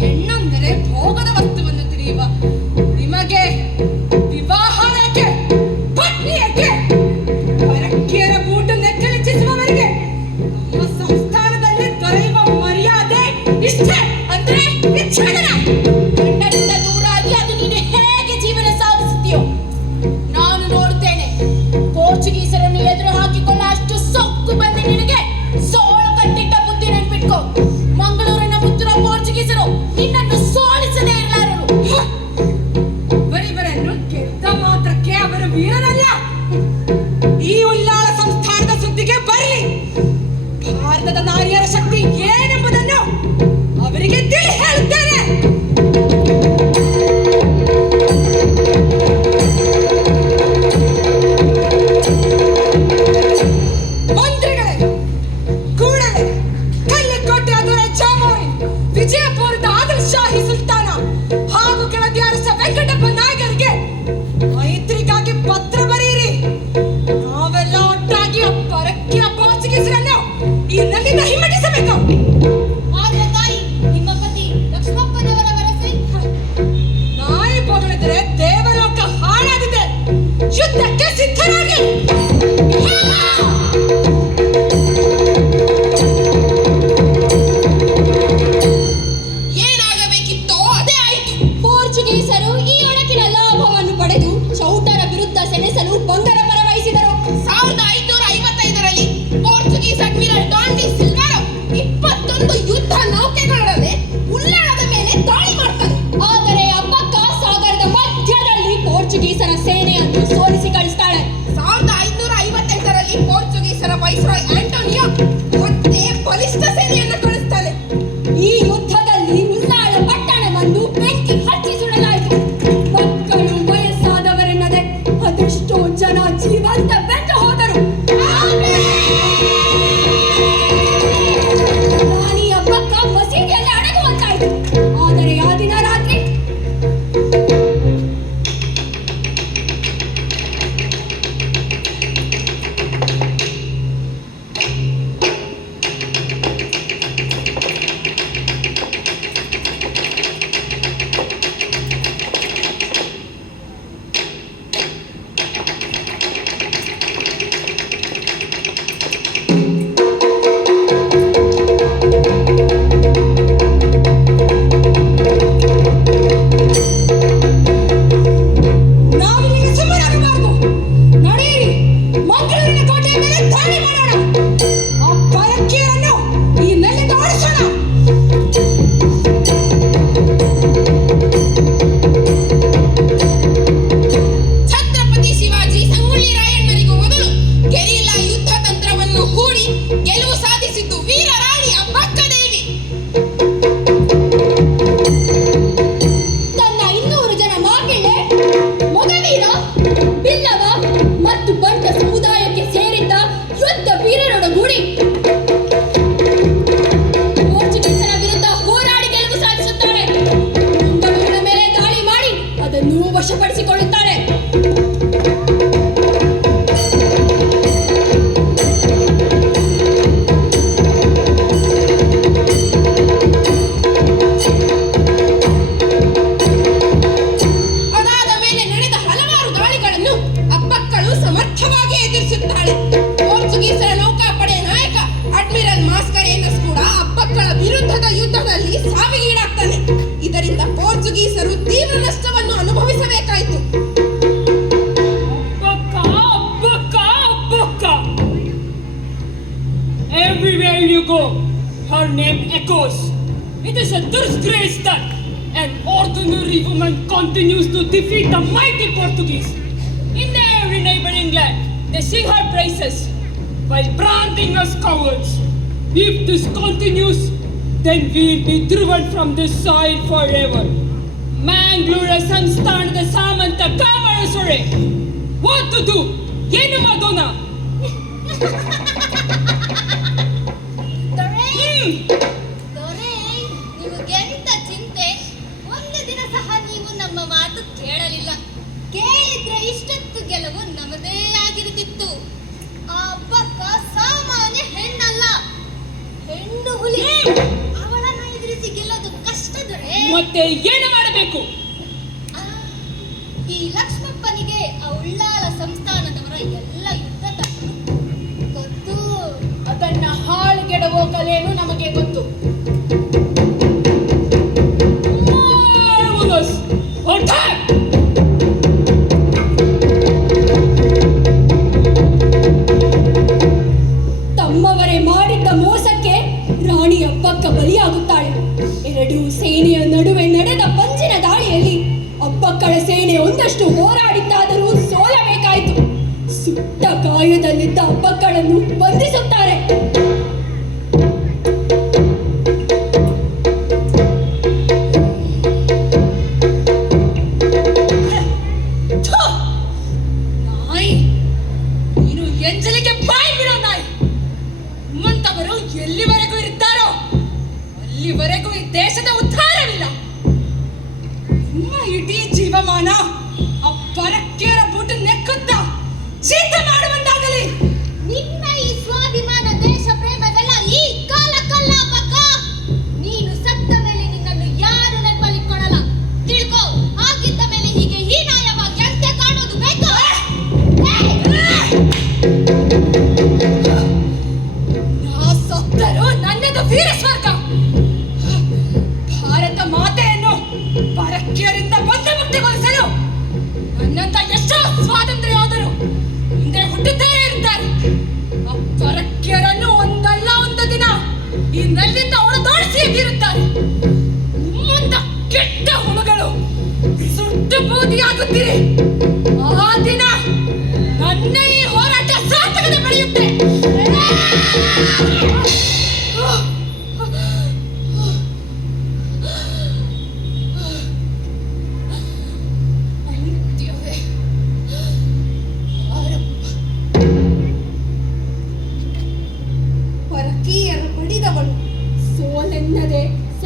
ಹೆಣ್ಣಂದರೆ ಭೋಗದ ವಸ್ತುವನ್ನು ತಿಳಿಯುವ ನಿಮಗೆ ಪೋರ್ಚುಗೀಸರ ಸೇನೆಯನ್ನು ಸೋಲಿಸಿ ಕಳಿಸ್ತಾಳೆ. 1558ರಲ್ಲಿ ಪೋರ್ಚುಗೀಸರ ವೈಸ್ರಾಯ್ ಆಂಟೋನಿಯೋ ಮತ್ತೆ ಬಲಿಷ್ಠ ಸೇನೆಯನ್ನು ಕಳಿಸ್ತಾಳೆ. ಈ ಯುದ್ಧದಲ್ಲಿ ಉಲ್ಲಾಳ ಪಟ್ಟಣವನ್ನು ಬೆಂಕಿ ಹಚ್ಚಿ ಸುಡಲಾಯಿತು. ಮಕ್ಕಳು ವಯಸ್ಸಾದವರೆನ್ನದೆ ಅದೆಷ್ಟೋ ಜನ ಜೀವಂತ ಬೆಂದು ಹೋದರು. ರಾಣಿಯ ಪಕ್ಕ ಮಸೀದಿಯಲ್ಲಿ ಅಡಗುವಂತಾಯಿತು. ಆದರೆ ಆ ದಿನ ರಾತ್ರಿ ವಶಪಡಿಸಿಕೊಳ್ಳುತ್ತಾಳೆ. ಅದಾದ ಮೇಲೆ ನಡೆದ ಹಲವಾರು ದಾಳಿಗಳನ್ನು ಅಬ್ಬಕ್ಕಳು ಸಮರ್ಥವಾಗಿ ಎದುರಿಸುತ್ತಾಳೆ. ಪೋರ್ಚುಗೀಸರ ನೌಕಾಪಡೆಯ ನಾಯಕ ಅಡ್ಮಿರಲ್ ಮಾಸ್ಕರೇನಸ್ ಕೂಡ ಅಬ್ಬಕ್ಕಳ ವಿರುದ್ಧದ ಯುದ್ಧದಲ್ಲಿ ಸಾವಿಗೀಡಾಗ್ತಾನೆ. ಇದರಿಂದ ಪೋರ್ಚುಗೀಸರು ತೀವ್ರ ನಷ್ಟವನ್ನು ಅನುಭವಿಸಬೇಕಾಯಿತು. Everywhere you go, her name echoes. It is a disgrace that an ordinary woman continues to defeat the mighty Portuguese. In every neighboring land, they sing her praises while branding us cowards. If this continues, then we'll be driven from this soil forever. Manglura ಸಂಸ್ಥಾನದ ಸಾಮಂತ ಕಾಮರಸೊರೆ. What to do? ಏನು ಮಾಡೋಣ? ದೊರೆ, ನಿಮಗೆಂತ ಚಿಂತೆ? ಒಂದು ದಿನ ಸಹ ನೀವು ನಮ್ಮ ಮಾತು ಕೇಳಲಿಲ್ಲ. ಕೇಳಿದ್ರೆ ಇಷ್ಟೊತ್ತು ಗೆಲುವು ನಮ್ಮದೇ ಆಗಿರುತ್ತಿತ್ತು. ಆ ಅಬ್ಬಕ್ಕ ಸಾಮಾನ್ಯ ಹೆಣ್ಣಲ್ಲ, ಹೆಣ್ಣು ಹುಲಿ. ಅವಳನ್ನು ಎದುರಿಸಿ ಗೆಲ್ಲೋದು ಕಷ್ಟ ದೊರೆ. ಮತ್ತೆ ಏನು ಮಾಡಬೇಕು? ಈ ಲಕ್ಷ್ಮಪ್ಪನಿಗೆ ಆ ಉಳ್ಳಾಲ ಸಂಸ್ಥಾನದವರ ಎಲ್ಲ ಯುದ್ಧ ಗೊತ್ತು. ಅದನ್ನ ಹಾಳುಗೆಡವೋ ಕಲೆಯನ್ನು ನಮಗೆ ಗೊತ್ತು. ತಮ್ಮವರೇ ಮಾಡಿದ್ದ ಮೋಸಕ್ಕೆ ರಾಣಿ ಅಬ್ಬಕ್ಕ ಬಲಿಯಾಗುತ್ತಾಳೆ. ಎರಡೂ ಸೇನೆಯ ನಡುವೆ ನಡೆದ ಪಂಜಿನ ದಾಳಿಯಲ್ಲಿ ಅಬ್ಬಕ್ಕಳ ಸೇನೆ ಒಂದಷ್ಟು ಹೋರಾಡಿದ್ದಾದರೂ ಸೋಲಬೇಕಾಯಿತು. ಸುಟ್ಟ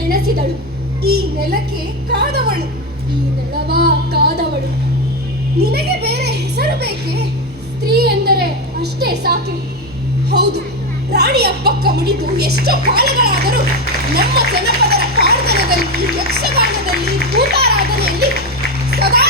ಸೆಣಸಿದಳು. ಈ ನೆಲಕ್ಕೆ ಕಾದವಳು. ಈ ನೆಲವ ಕಾದವಳು. ನಿನಗೆ ಬೇರೆ ಹೆಸರು ಬೇಕೆ? ಸ್ತ್ರೀ ಎಂದರೆ ಅಷ್ಟೇ ಸಾಕೆ. ಹೌದು, ರಾಣಿ ಅಪ್ಪಕ್ಕ ಮುಡಿದು ಎಷ್ಟೋ ಕಾಲಗಳಾದರೂ ನಮ್ಮ ಜನಪದರ ಪ್ರಾರ್ಥನೆಯಲ್ಲಿ, ಯಕ್ಷಗಾನದಲ್ಲಿ, ಭೂತಾರಾಧನೆಯಲ್ಲಿ ಸದಾ